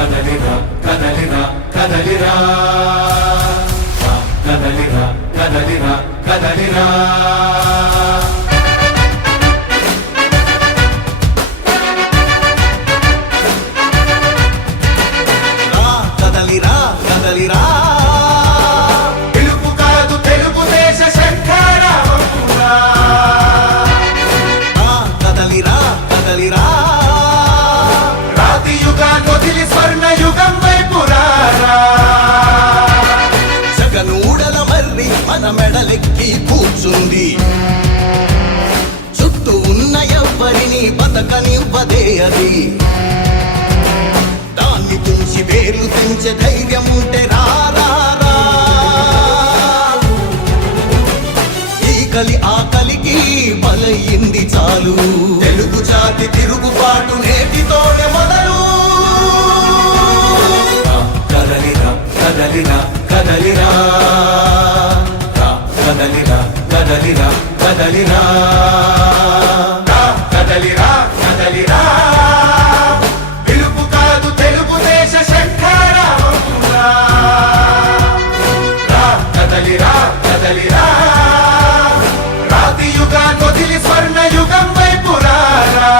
కదలిరా కదలిరా కదలిరా కదలిరా కదలిరా కదలిరా కదలిరా కదలిరా పిలుపు కాదు తెలుగుదేశ శంఖారావమురా కదలిరా కదలిరా రాతి యుగాన్ని వదిలి స్వర్ణ యుగం వైపు రారా జగనూడల మర్రి మన మెడలెక్కి కూర్చుంది చుట్టూ ఉన్న ఎవ్వరిని బతకనివ్వదే అది దాన్ని తుంచి వేర్లు తెంచే ధైర్యం ఉంటే రారా ఈ కలి ఆకలికి బలయింది చాలు తెలుగు జాతి తిరుగుబాటు నేటితోనే మొదలు కదలిరా కదలిరా కదలిరా కదలిరా కదలిరా కదలిరా కదలిరా కదలిరా పిలుపు కాదు తెలుగుదేశ శంఖారావమురా కదలిరా కదలిరా రాతి యుగాన్ని వదిలి స్వర్ణ యుగం వైపు రారా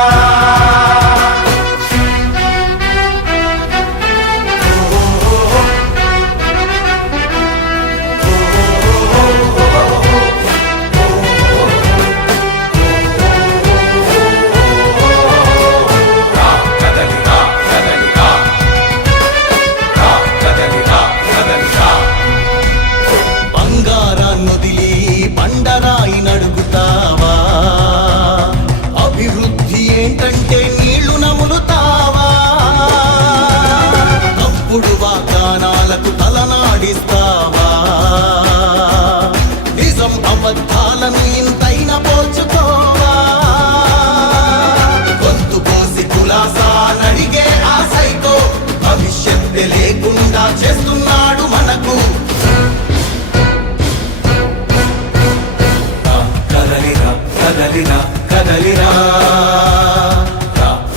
బంగారాన్నొదిలి బండరాయి నడుగుతావా అభివృద్ధి ఏంటంటే నీళ్లు నములుతావా తప్పుడు వాగ్దానాలకు తలనాడిస్తావా నిజం అబద్ధాలను ఇంతైనా పోల్చుకోవా గొంతు కోసి కులాసా నడిగే ఆ సైకో భవిష్యత్తు లేకుండా చేస్తున్నాడు మనకు కదలిరా కదలిరా కదలిరా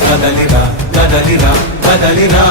కదలిరా కదలిరా కదలిరా